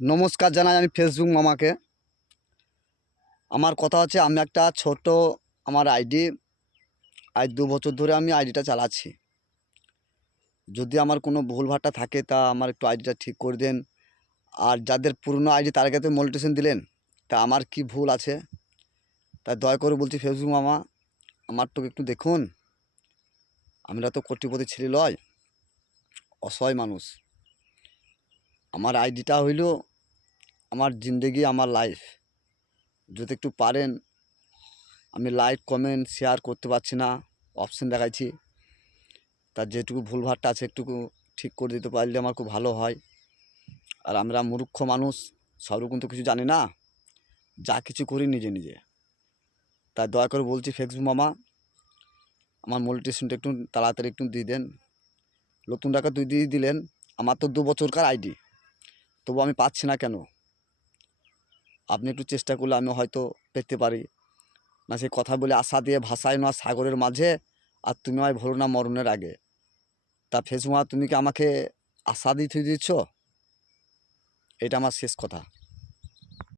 নমস্কার জানাই আমি ফেসবুক মামাকে। আমার কথা হচ্ছে, আমি একটা ছোট আমার আইডি আজ 2 বছর ধরে আমি আইডিটা চালাচ্ছি। যদি আমার কোনো ভুলভাট্টা থাকে তা আমার একটু আইডিটা ঠিক করে দেন। আর যাদের পুরনো আইডি তার কাছে মনিটাইজেশন দিলেন, তা আমার কি ভুল আছে তাই দয়া করে বলছি ফেসবুক মামা, আমারটুকু একটু দেখুন। আমরা তো কোটিপতি ছেলে লয়, অসহায় মানুষ। আমার আইডিটা হইল আমার জিন্দেগি, আমার লাইফ। যদি একটু পারেন, আমি লাইক কমেন্ট শেয়ার করতে পারছি না, অপশন দেখাচ্ছি। তার যেটুকু ভুলভাটটা আছে একটু ঠিক করে দিতে পারলে আমার খুব ভালো হয়। আর আমরা মূর্খ মানুষ, সবরকম তো কিছু জানি না, যা কিছু করি নিজে নিজে। তাই দয়া করে বলছি ফেসবুক মামা, আমার মনিটাইজেশনটা একটু তাড়াতাড়ি একটু দিয়ে দেন। নতুন টাকা তুই দিয়ে দিলেন, আমার তো 2 বছরকার আইডি, তবু আমি পাচ্ছি না কেন? আপনি একটু চেষ্টা করলে আমি হয়তো পেতে পারি। না সেই কথা বলে আশা দিয়ে ভাসায় না সাগরের মাঝে, আর তুমি আমায় ভরো না মরণের আগে। তা ফেসবুক মামা, তুমি কি আমাকে আশা দিয়ে দিচ্ছ? এটা আমার শেষ কথা।